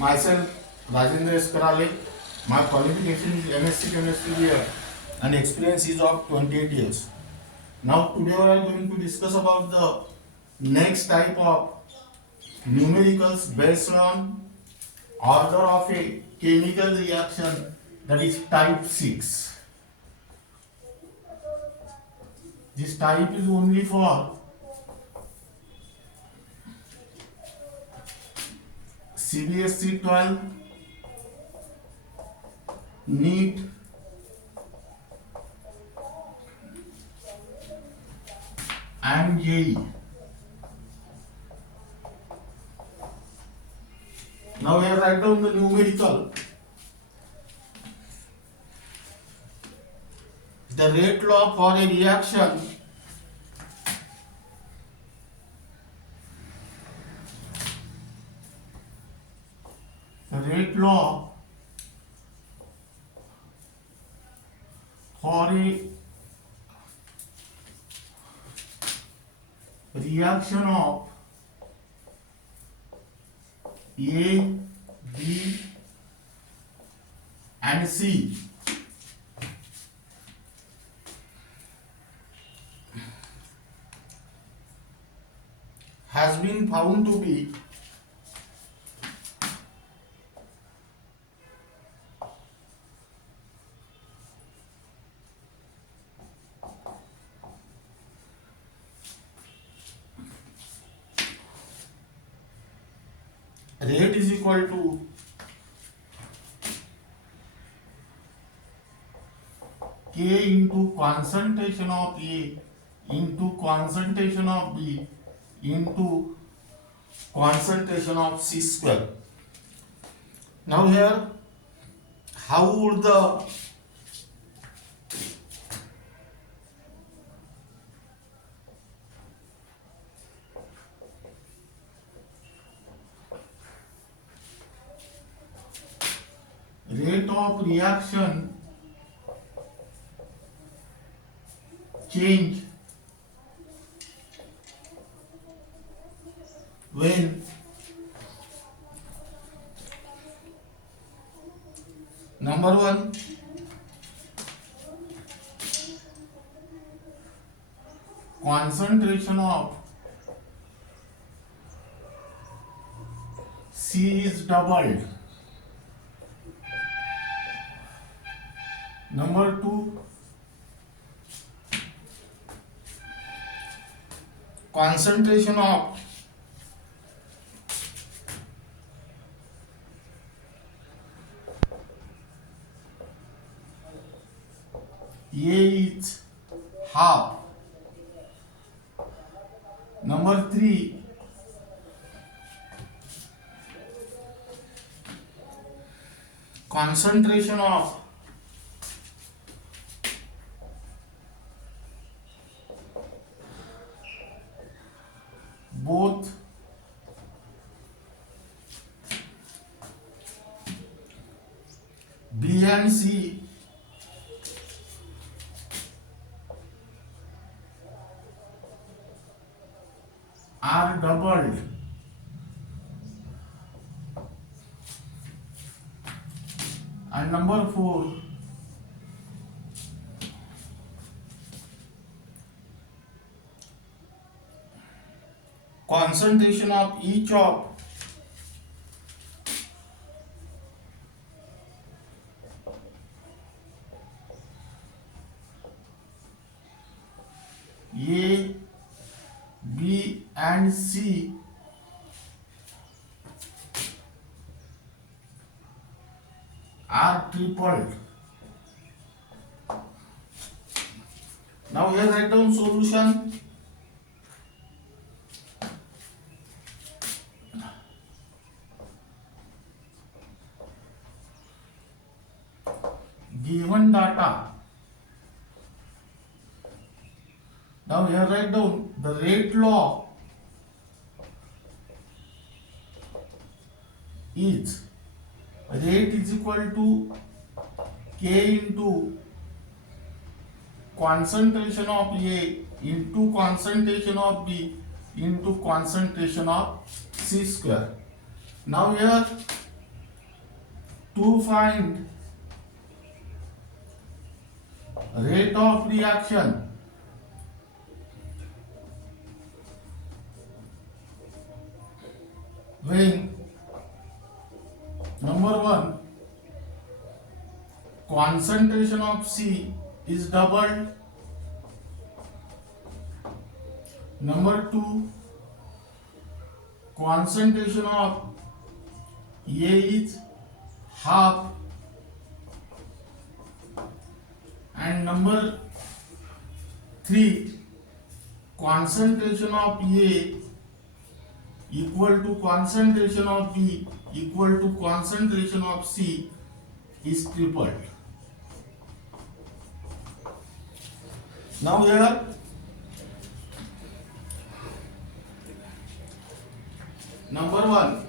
Myself, Rajendra S. Karale. My qualification is MSc Chemistry year and experience is of 28 years. Now today we are going to discuss about the next type of numericals based on order of a chemical reaction, that is type 6. This type is only for CBSE 12, NEET and JEE. Now here write down the numerical. The rate law for a reaction for a reaction of A, B and C has been found to be rate is equal to K into concentration of A into concentration of B into concentration of C square. Now here, how would the rate of reaction change when number one, concentration of C is doubled. Number two, concentration of A is half. Number three, concentration of both B and C are doubled. And number four, concentration of each of A, B and C are tripled. Now here write down solution. Given data. Now here write down the rate law is rate is equal to K into concentration of A into concentration of B into concentration of C square. Now here to find rate of reaction when number 1 concentration of C is doubled, number 2 concentration of A is half, and number 3 concentration of A equal to concentration of B equal to concentration of C is tripled. Now here number 1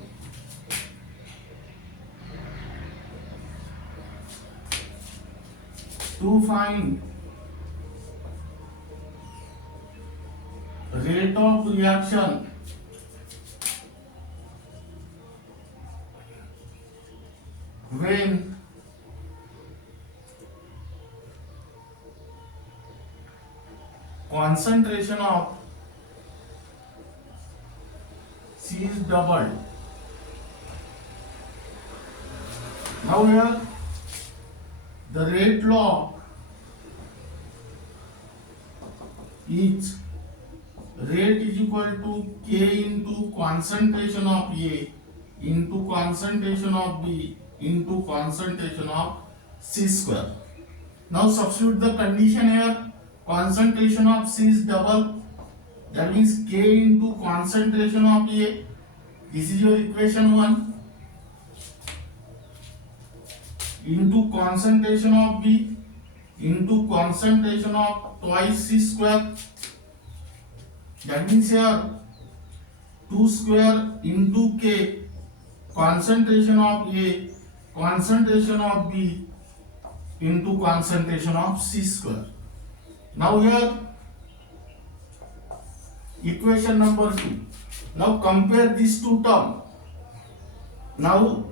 to find rate of reaction when concentration of C is doubled. Now here the rate law is rate is equal to K into concentration of A into concentration of B into concentration of C square. Now substitute the condition here. Concentration of C is double, that means K into concentration of A. This is your equation 1 into concentration of B into concentration of twice C square. That means here 2 square into K concentration of A concentration of B into concentration of C square. Now here equation number 2. Now compare these two terms. Now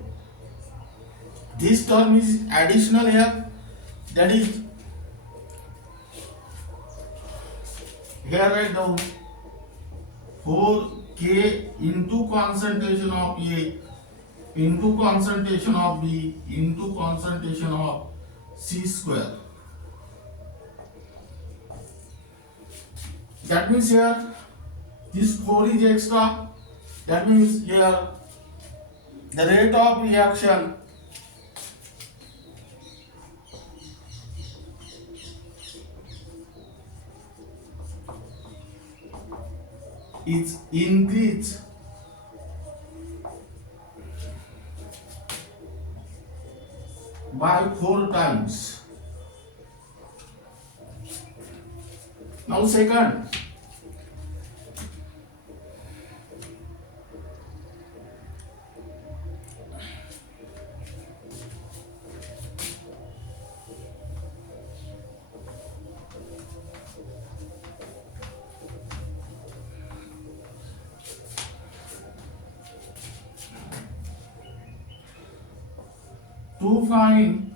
this term is additional here, that is here write down 4K into concentration of A into concentration of B into concentration of C square. That means here this 4 is extra. That means here the rate of reaction is increased by 4 times. Now second, to find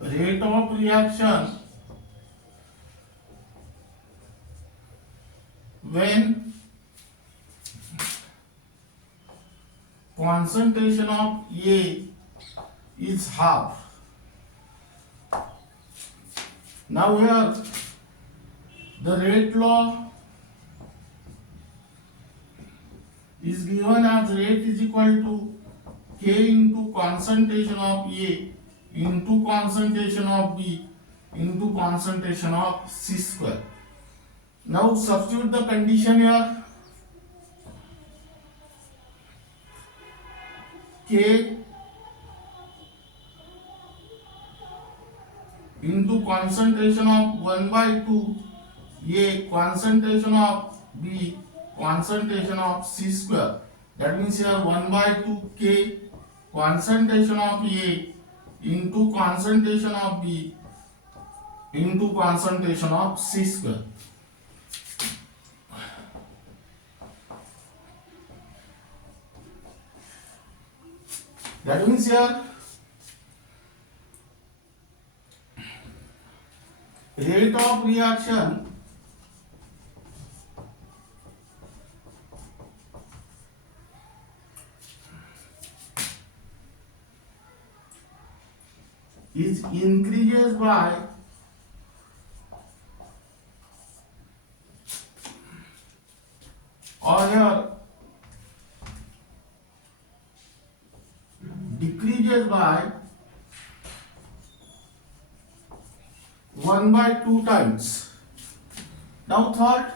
rate of reaction when concentration of A is half. Now here the rate law is given as rate is equal to K into concentration of A into concentration of B into concentration of C square. Now substitute the condition here. K into concentration of 1 by 2 A concentration of B concentration of C square. That means here 1 by 2 K concentration of A into concentration of B into concentration of C square. That means here rate of reaction is increases by or here decreases by 1/2 times. Now third,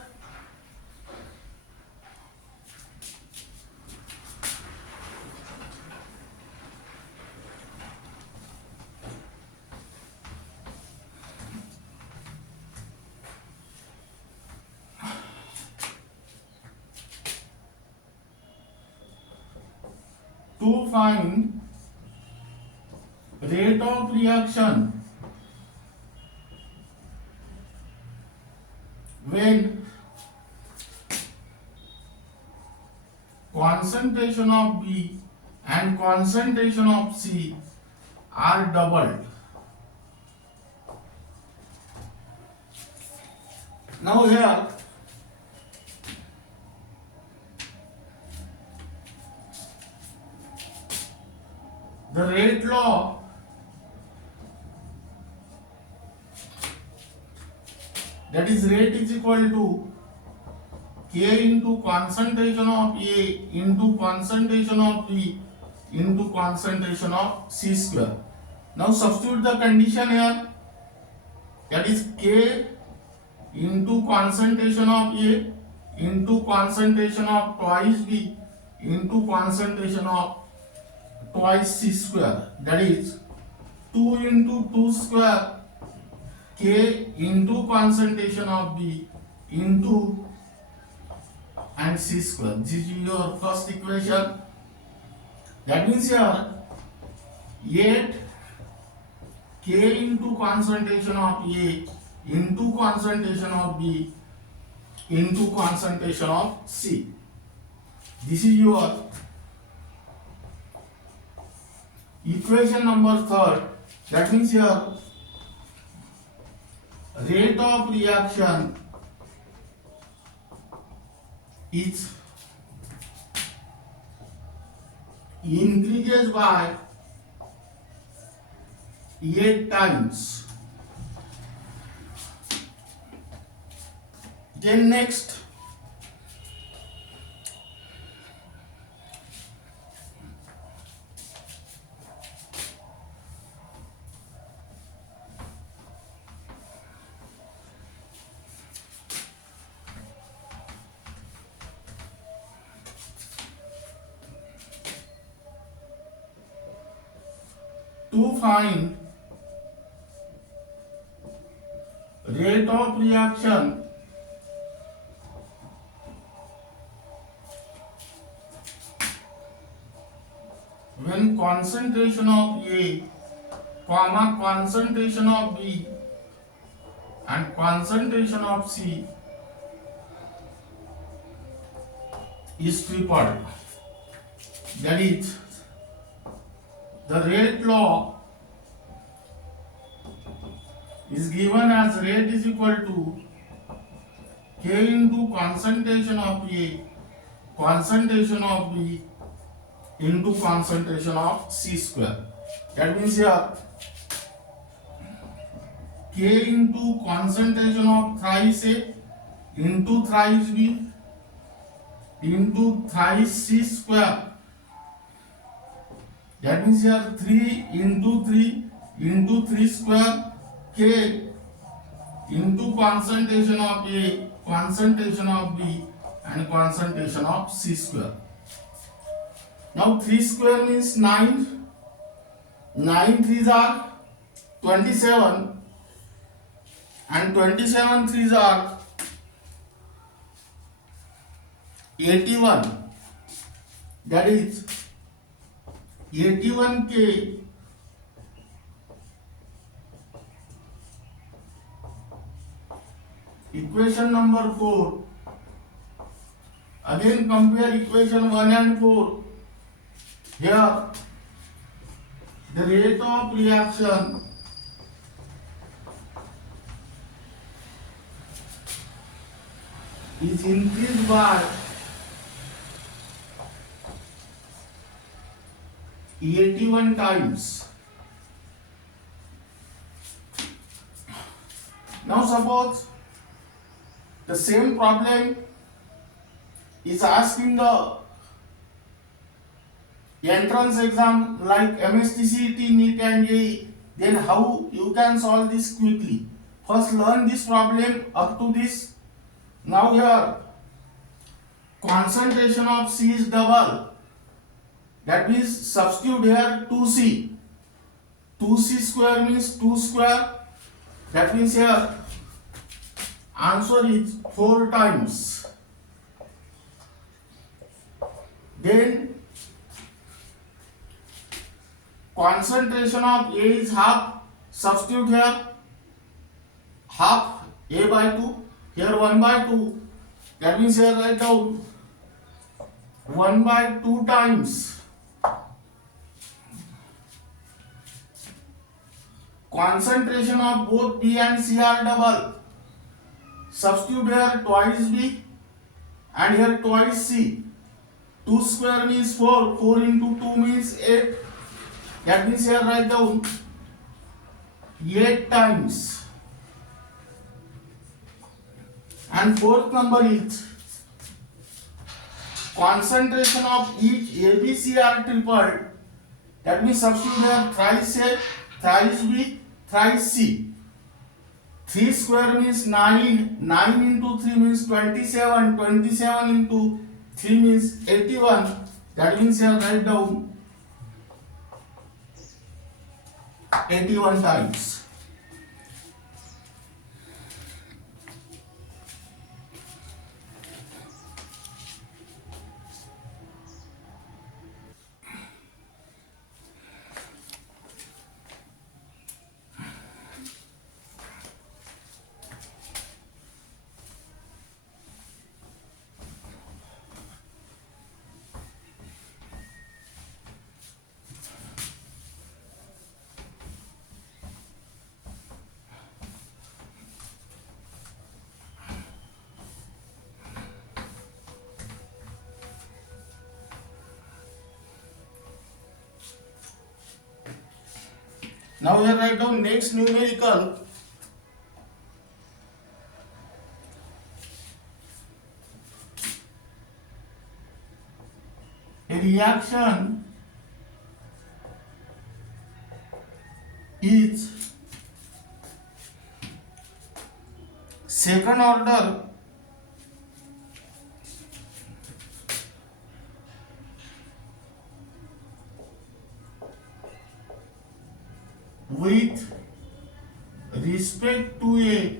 to find rate of reaction when concentration of B and concentration of C are doubled. Now here the rate law that is rate is equal to K into concentration of A into concentration of B into concentration of C square. Now substitute the condition here, that is K into concentration of A into concentration of twice B into concentration of twice C square, that is 2 into 2 square K into concentration of B into and C square. This is your first equation. That means here 8 K into concentration of A into concentration of B into concentration of C. This is your equation number third. That means here rate of reaction is increases by 8 times. Then next, to find rate of reaction when concentration of A, comma concentration of B and concentration of C is tripled. That is, the rate law is given as rate is equal to K into concentration of A, concentration of B into concentration of C square. That means here K into concentration of thrice A into thrice B into thrice C square. That means here 3 into 3 into 3 square K into concentration of A, concentration of B and concentration of C square. Now 3 square means 9, 9 3s are 27 and 27 3s are 81. That is 81K equation number 4. Again compare equation 1 and 4. Here the rate of reaction is increased by 81 times. Now suppose the same problem is asked in the entrance exam like MSTCET, NEET and JEE, then how you can solve this quickly? First learn this problem up to this. Now here concentration of C is double. That means substitute here 2C. 2C square means 2 square. That means here answer is 4 times. Then concentration of A is half. Substitute here half A by 2. Here 1 by 2. That means here write down 1 by 2 times. Concentration of both B and C are double. Substitute here twice B and here twice C. 2 square means 4. 4 into 2 means 8. That means here write down 8 times. And fourth number is concentration of each ABC are tripled. That means substitute here thrice A, thrice B, thrice C. 3 square means 9. 9 into 3 means 27. 27 into 3 means 81. That means here write down 81 times. Now we write down next numerical. A reaction is second order with respect to a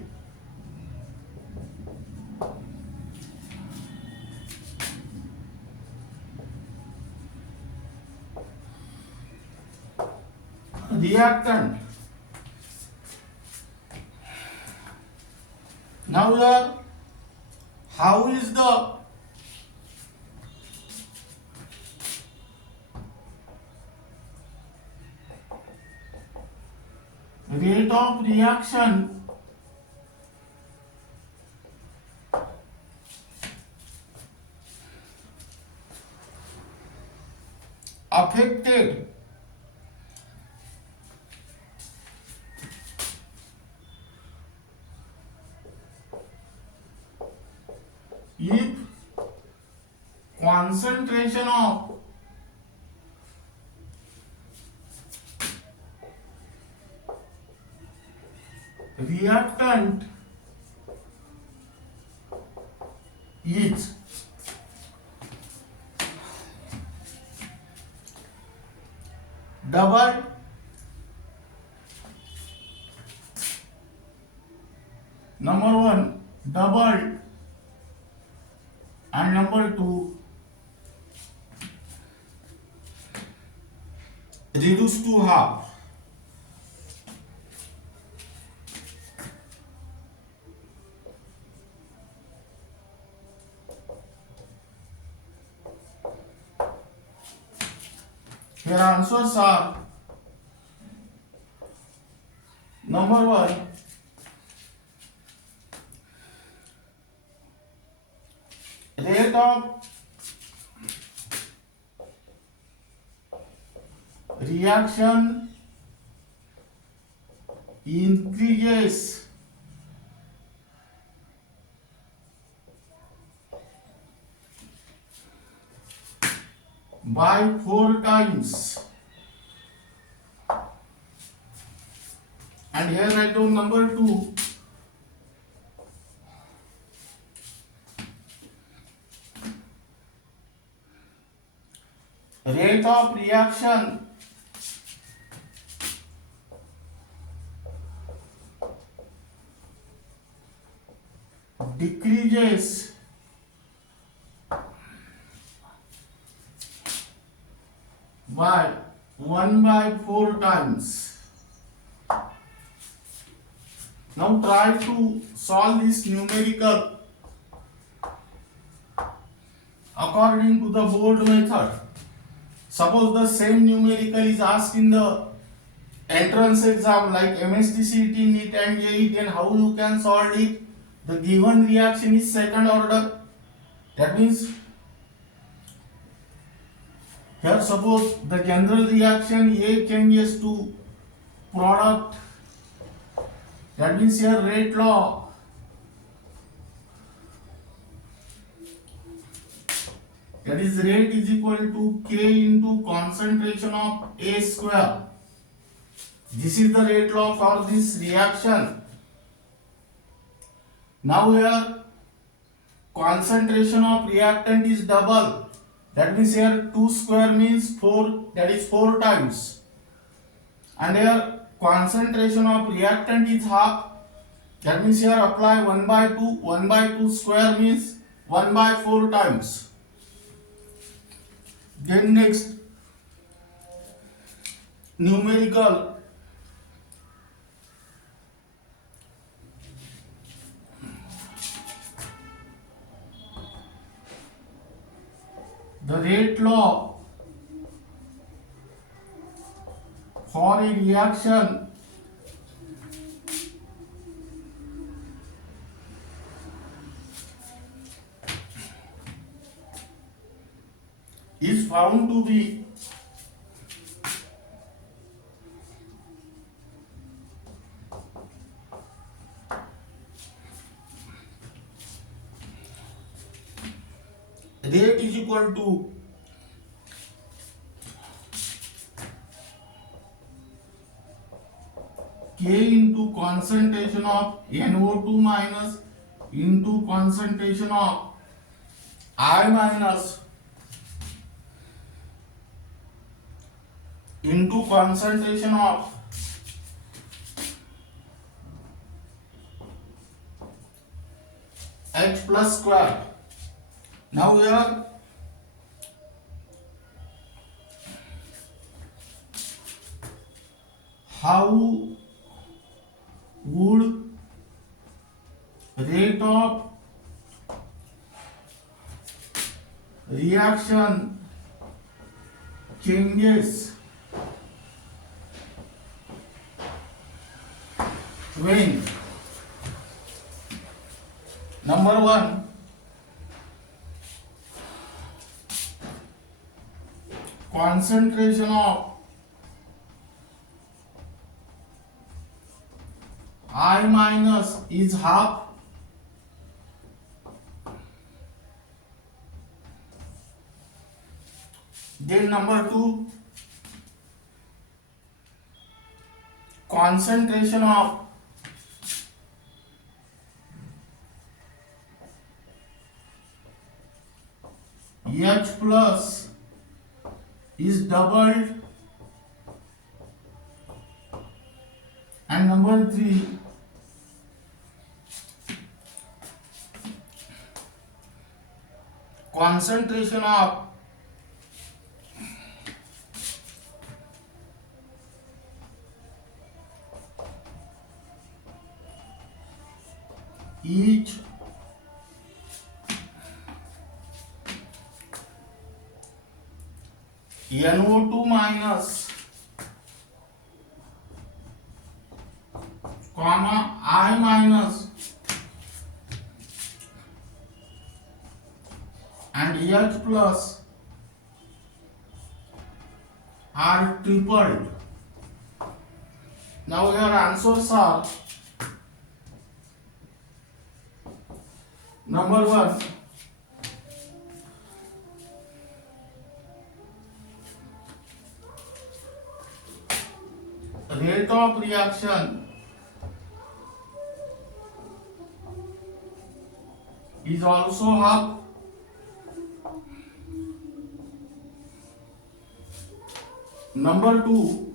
reactant. Now here, how is the rate of reaction affected if concentration of reactant is double number one double and number two reduced to half. Your answers are Number one, rate of reaction increases by 4 times, and here write down number 2, rate of reaction decreases by 1 by 4 times. Now try to solve this numerical according to the board method. Suppose the same numerical is asked in the entrance exam like MSc, CET, NEET and JEE, then how you can solve it? The given reaction is second order. That means here suppose the general reaction A changes to product. That means here rate law. That is rate is equal to K into concentration of A square. This is the rate law for this reaction. Now here concentration of reactant is double. That means here 2 square means 4, that is 4 times. And here concentration of reactant is half. That means here apply 1 by 2. 1 by 2 square means 1 by 4 times. Then next numerical the rate law for a reaction is found to be rate is equal to K into concentration of NO2 minus into concentration of I minus into concentration of H plus square. Now here how would rate of reaction changes when number one concentration of I minus is half, then number two concentration of H plus is doubled, and number three concentration of each NO2 minus and H plus are tripled. Now your answers are: number 1, rate of reaction is also half. Number 2,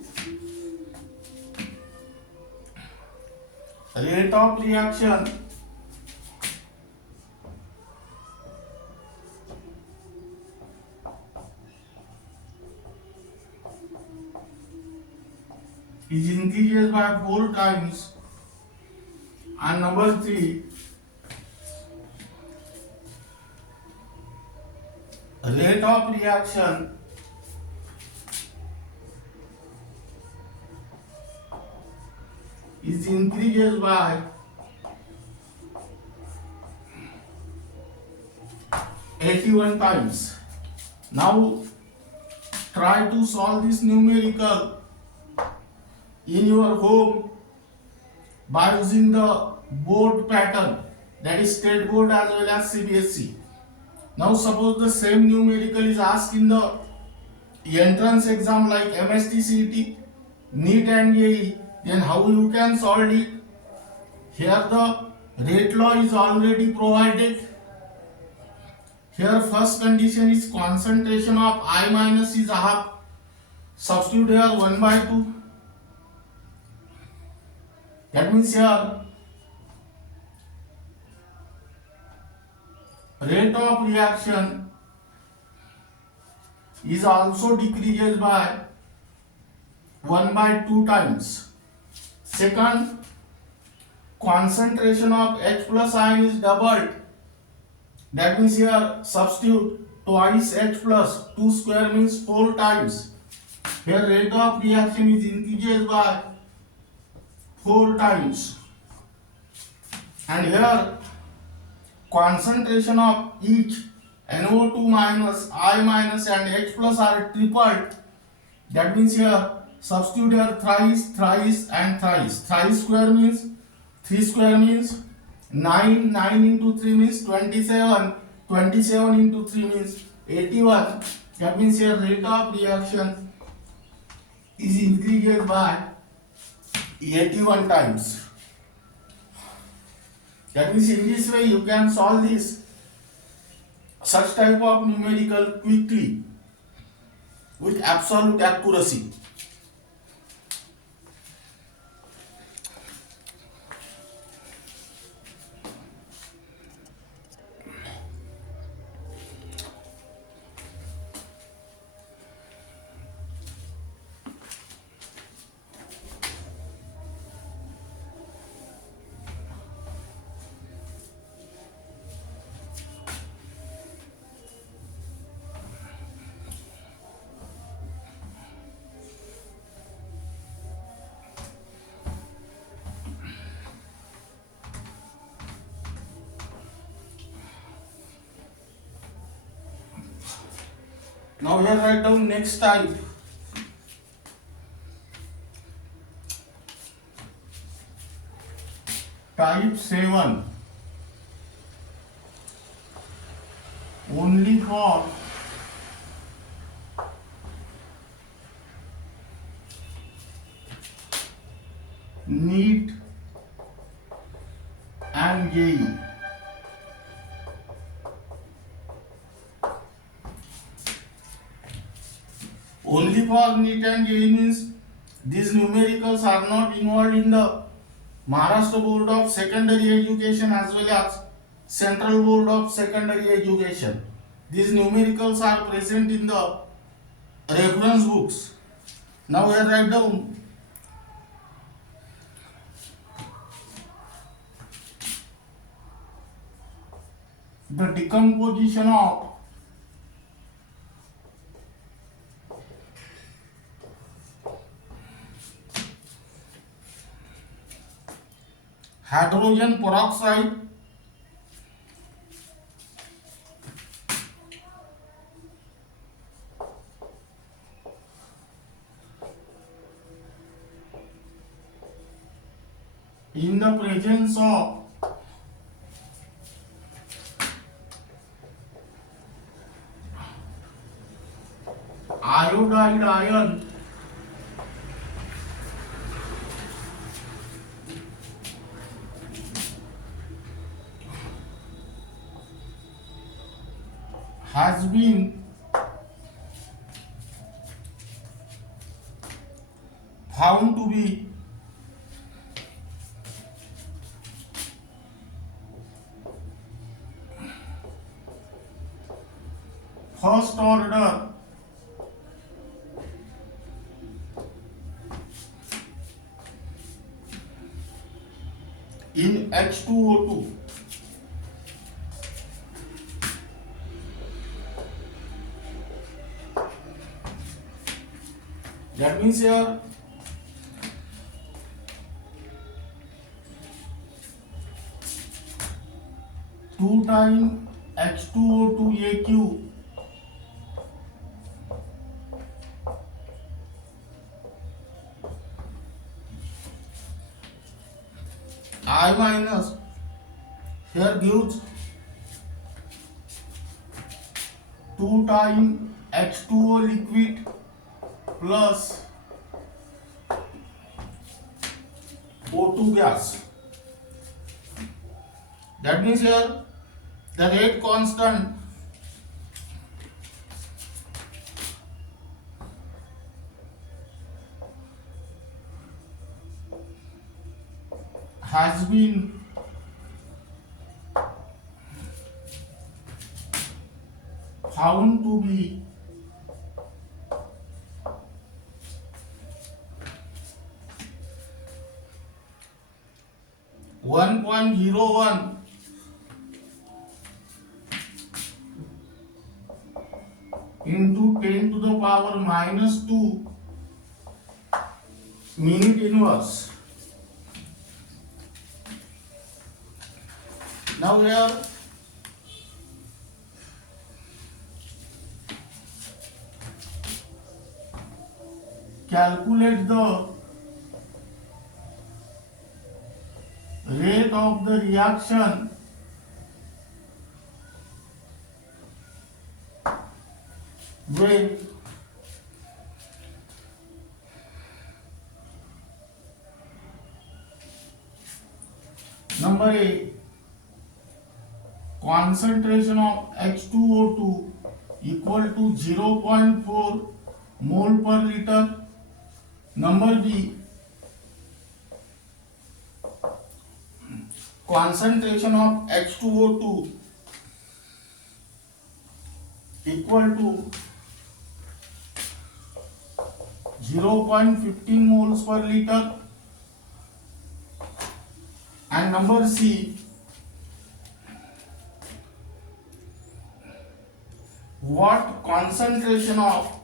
rate of reaction is increases by 4 times. And number 3, rate of reaction is increases by 81 times. Now try to solve this numerical in your home by using the board pattern, that is state board as well as CBSE. Now suppose the same numerical is asked in the entrance exam like MST-CET, NEET and JEE, then how you can solve it? Here the rate law is already provided. Here first condition is concentration of I minus is half. Substitute here 1 by 2. That means here rate of reaction is also decreases by 1 by 2 times. Second, concentration of H plus ion is doubled. That means here substitute twice H plus 2 square means 4 times. Here rate of reaction is increases by 4 times. And here concentration of each NO2 minus, I minus and H plus are tripled. That means here substitute here thrice, thrice and thrice. Thrice square means 3 square means 9, 9 into 3 means 27, 27 into 3 means 81. That means here rate of reaction is increased by 81 times. That means in this way you can solve this such type of numerical quickly with absolute accuracy. Now here write down next type. Type 7. Only for NEET and JEE. Only for NEET and JEE means these numericals are not involved in the Maharashtra Board of Secondary Education as well as Central Board of Secondary Education. These numericals are present in the reference books. Now here write down the decomposition of hydrogen peroxide in the presence of iodide ion has been found to be first order in H2O2. That means here 2 times H2O2 I minus here gives 2 times H2O liquid plus O2 gas. That means here the rate constant has been found to be 1.01 into 10 to the power minus 2 minute inverse. Now here calculate the rate of the reaction when number A, concentration of H2O2 equal to 0.4 mole per liter. Number B, concentration of H2O2 equal to 0.15 moles per liter. And number C, what concentration of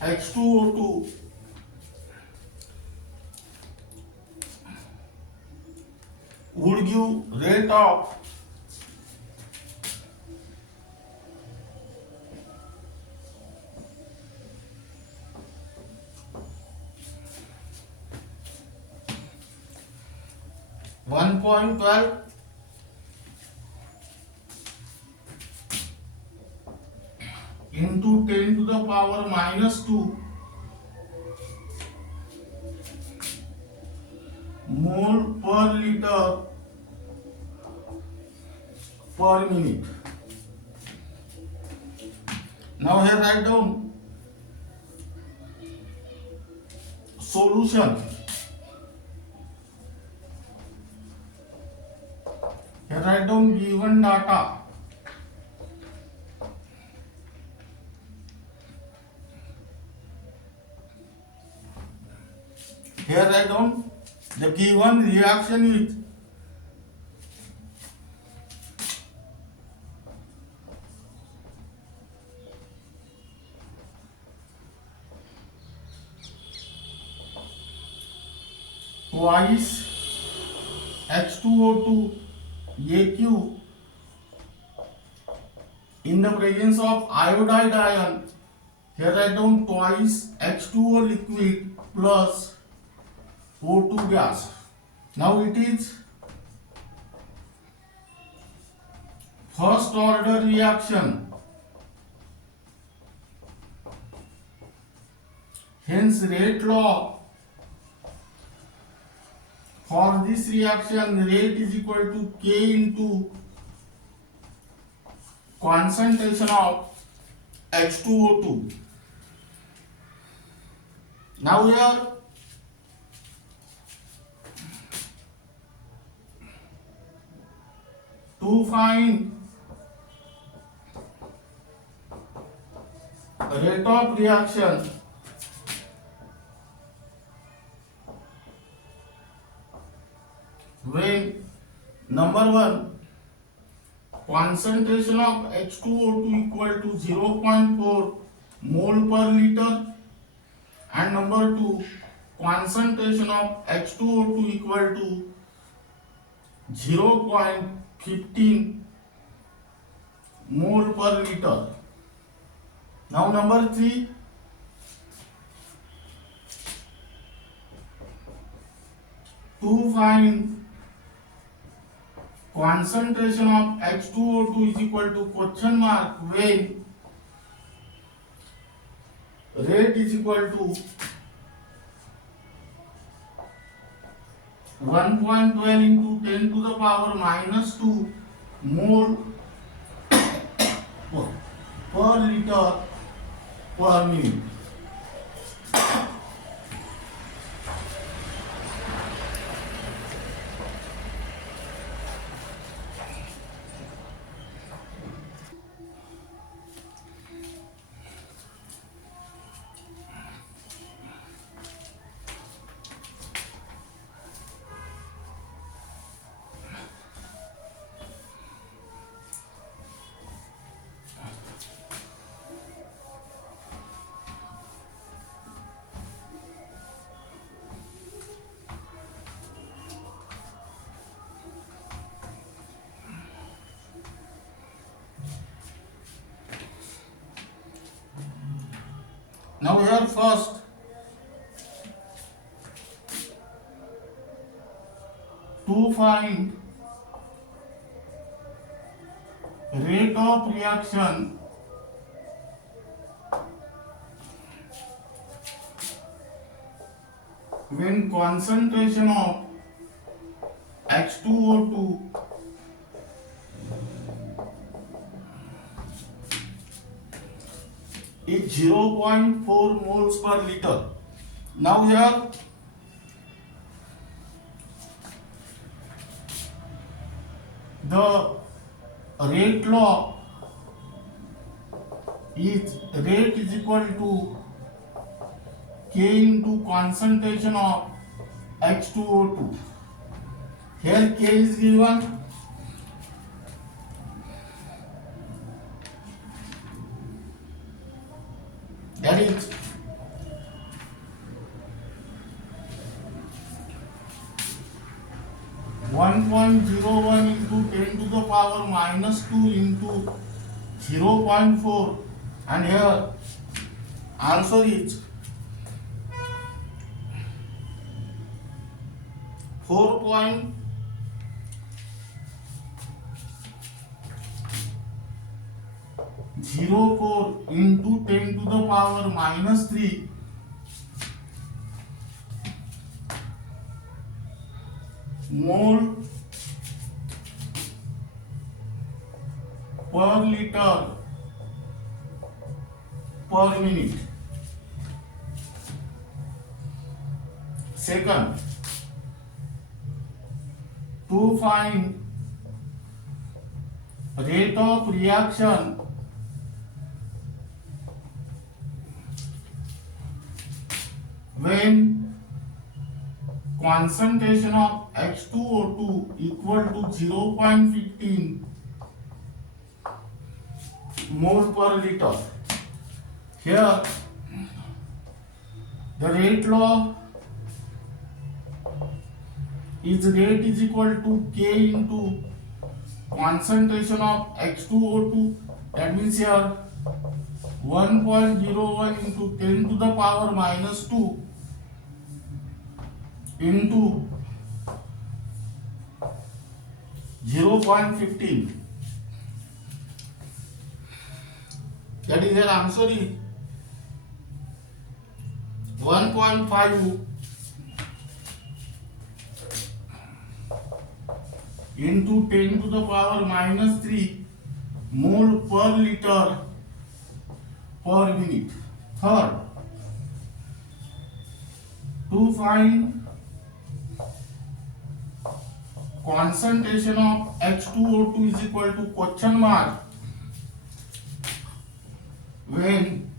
H2O2 would give rate of one point 12 into 10 to the power minus 2 mole per liter per minute. Now here write down solution. Here write down given data. Here write down the given reaction is twice H2O2 AQ in the presence of iodide ion. Here write down twice H2O liquid plus O2 gas. Now it is first order reaction. Hence rate law for this reaction, rate is equal to K into concentration of H2O2. Now here to find rate of reaction, when number one concentration of H2O2 equal to 0.4 mole per liter, and number two concentration of H2O2 equal to 0.15 mole per liter. Now number three, to find concentration of H2O2 is equal to question mark when rate is equal to 1.12 into 10 to the power minus 2 mole per liter per minute. Now here first to find rate of reaction, when concentration of H2O2 is 0.4 moles per liter. Now here the rate law is rate is equal to K into concentration of H2O2. Here K is given. That is 1.01 into 10 to the power minus 2 into 0.4, and here answer is 4.04 into 10 to the power minus 3 mole per liter per minute. Second, to find rate of reaction when concentration of H2O2 equal to 0.15 mole per liter. Here the rate law its rate is equal to K into concentration of H2O2. That means here 1.01 into 10 to the power minus 2 into 0.15. That is your answer is 1.5 into 10 to the power minus 3 mole per liter per minute. Third, to find concentration of H2O2 is equal to question mark when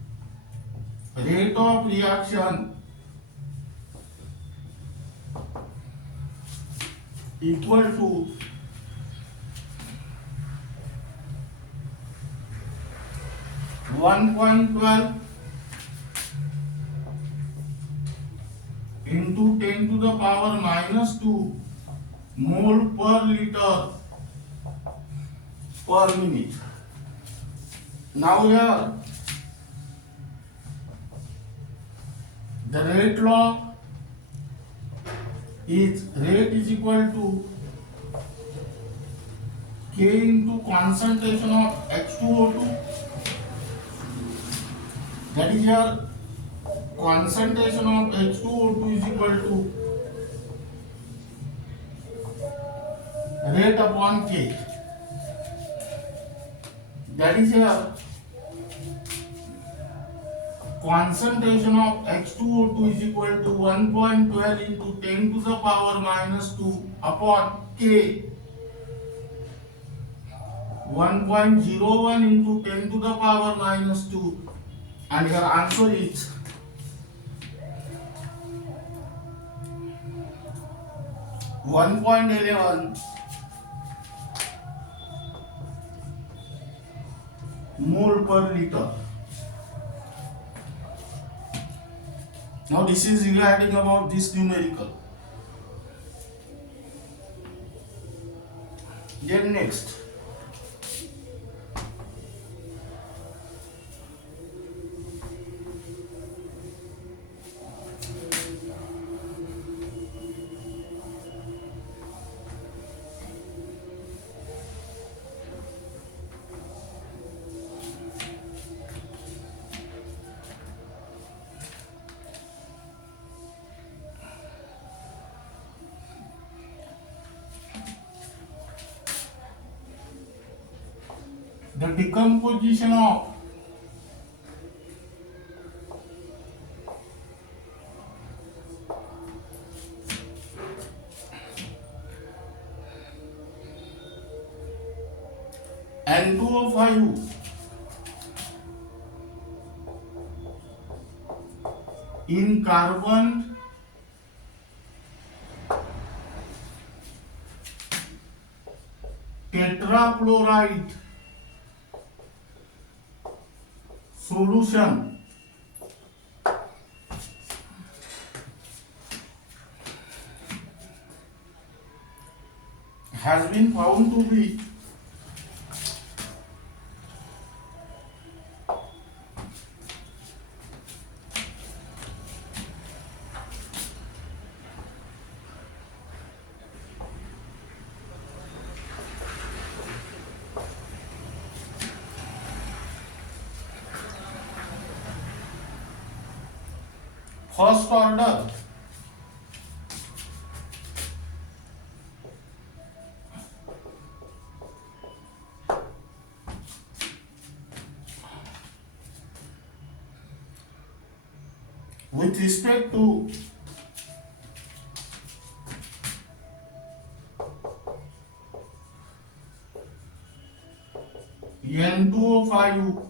rate of reaction equal to 1.12 into 10 to the power minus 2 mole per liter per minute. Now here the rate law is rate is equal to K into concentration of H2O2. That is your concentration of H2O2 is equal to rate upon K. That is your concentration of H2O2 is equal to 1.12 into 10 to the power minus 2 upon K. 1.01 into 10 to the power minus 2, and your answer is 1.11 mole per liter. Now this is regarding about this numerical. Then next, the decomposition of N2O5 in carbon tetrafluoride solution has been found to be first order with respect to N2O5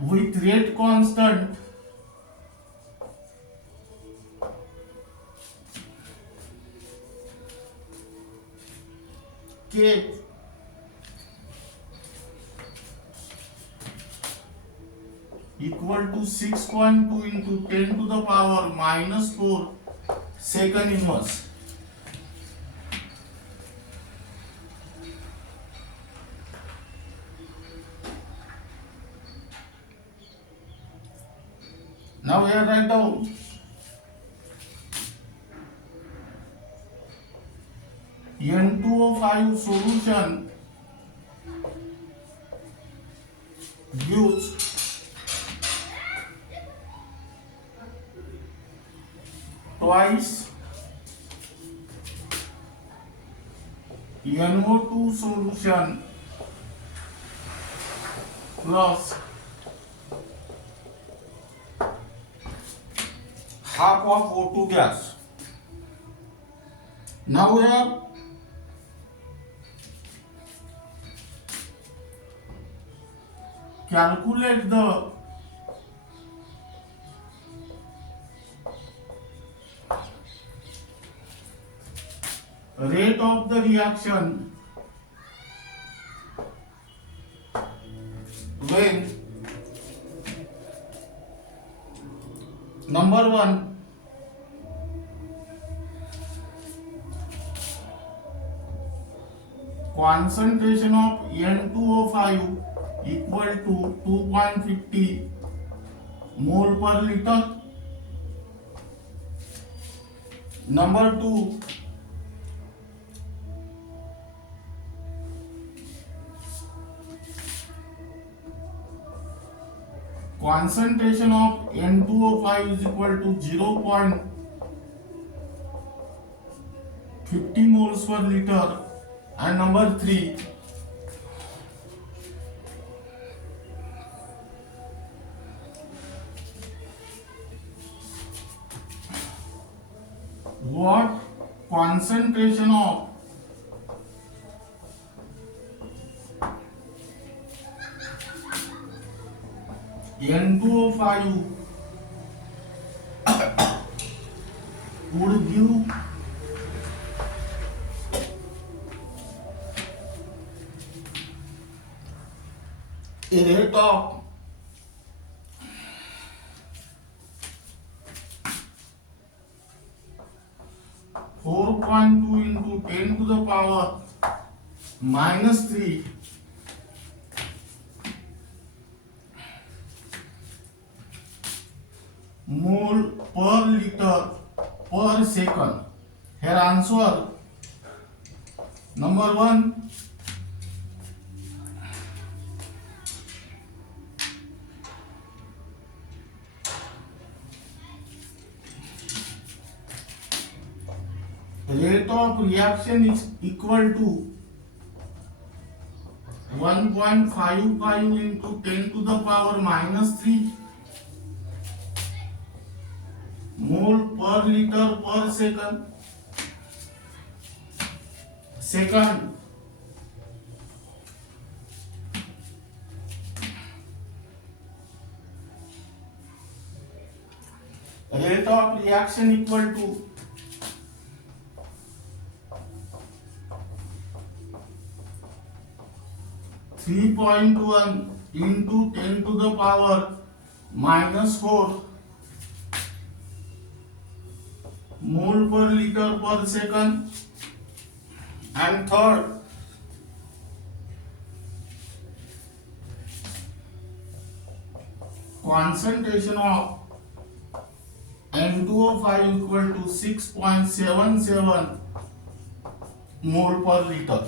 with rate constant K equal to 6.2 into 10 to the power minus 4 second inverse. Now here write down N2O5 solution gives twice NO2 solution plus half of O2 gas. Now we have calculate the rate of the reaction when number 1 concentration of N2O5 equal to 2.50 mole per liter. Number 2 concentration of N2O5 is equal to 0.50 moles per liter. And number 3 what concentration of N2O5 would give a rate of 4.2 into 10 to the power minus 3 mole per liter per second. Here answer number 1 rate of reaction is equal to 1.55 into 10 to the power minus 3 mole per liter per second. Second, rate of reaction equal to 3.1 into 10 to the power minus 4 mole per liter per second. And third, concentration of N2O5 equal to 6.77 mole per liter.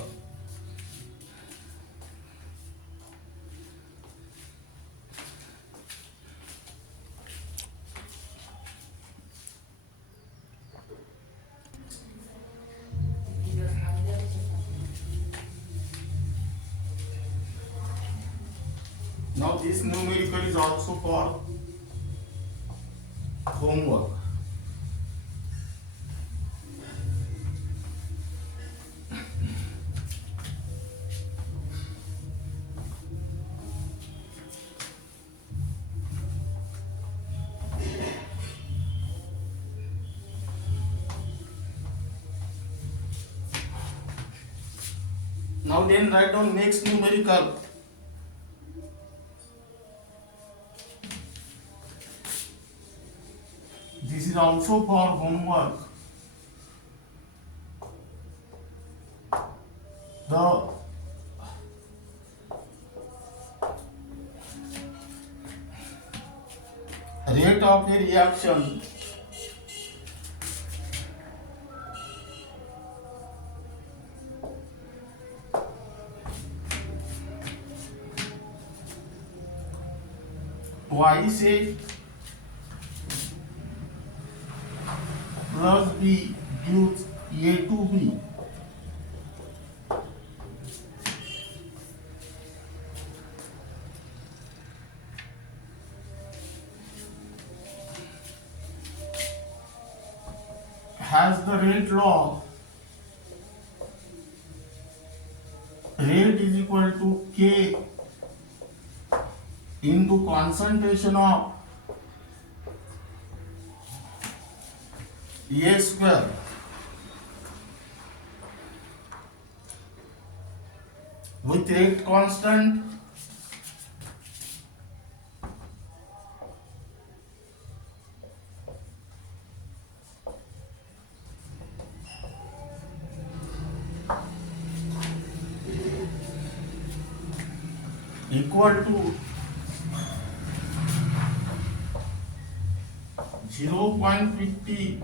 Now this numerical is also for homework. Now then write down next numerical. is also for homework. The rate of a reaction twice A plus B gives A to B. Has the rate law. Rate is equal to K into concentration of A square with rate constant equal to 0.50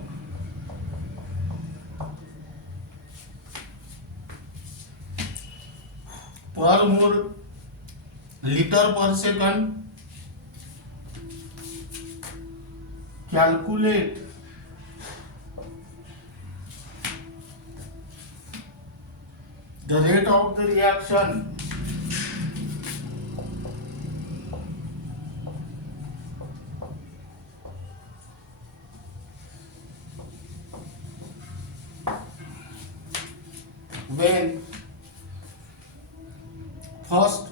per mole liter per second. Calculate the rate of the reaction when first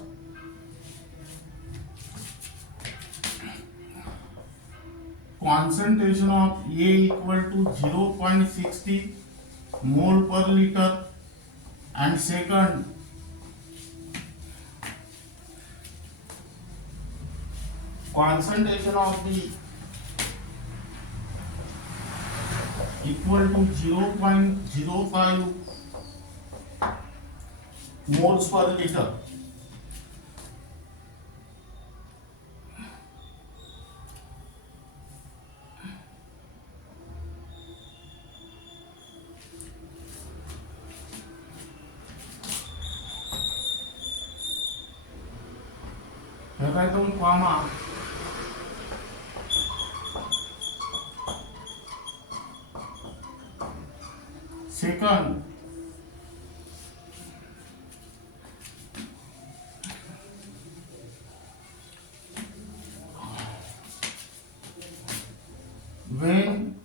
concentration of A equal to 0.60 mole per liter and second concentration of B equal to 0.05 moles per liter. Comma second when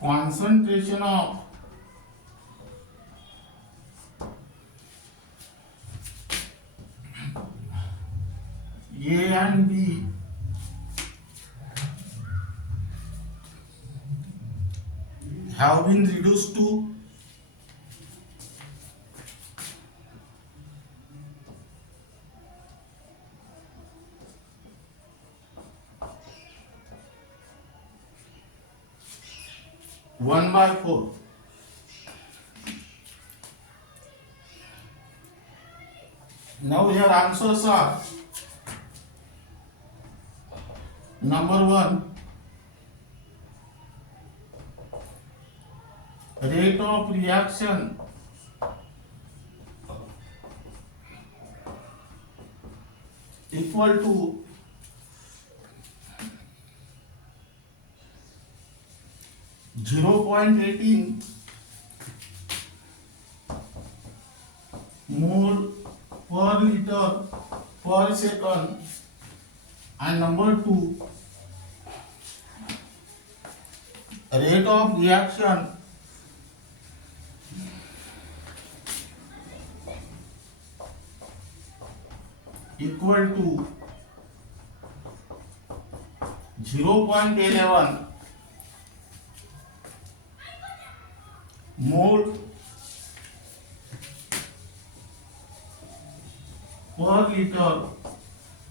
concentration of A and B have been reduced to 1/4. Now your answers are number 1, rate of reaction equal to 0.18 mole per liter per second, and number 2, rate of reaction equal to 0.11 mole per liter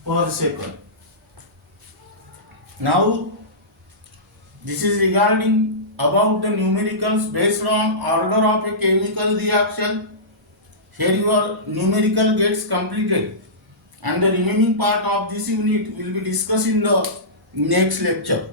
per second. Now This is regarding about the numericals based on order of a chemical reaction. Here your numerical gets completed, and the remaining part of this unit will be discussed in the next lecture.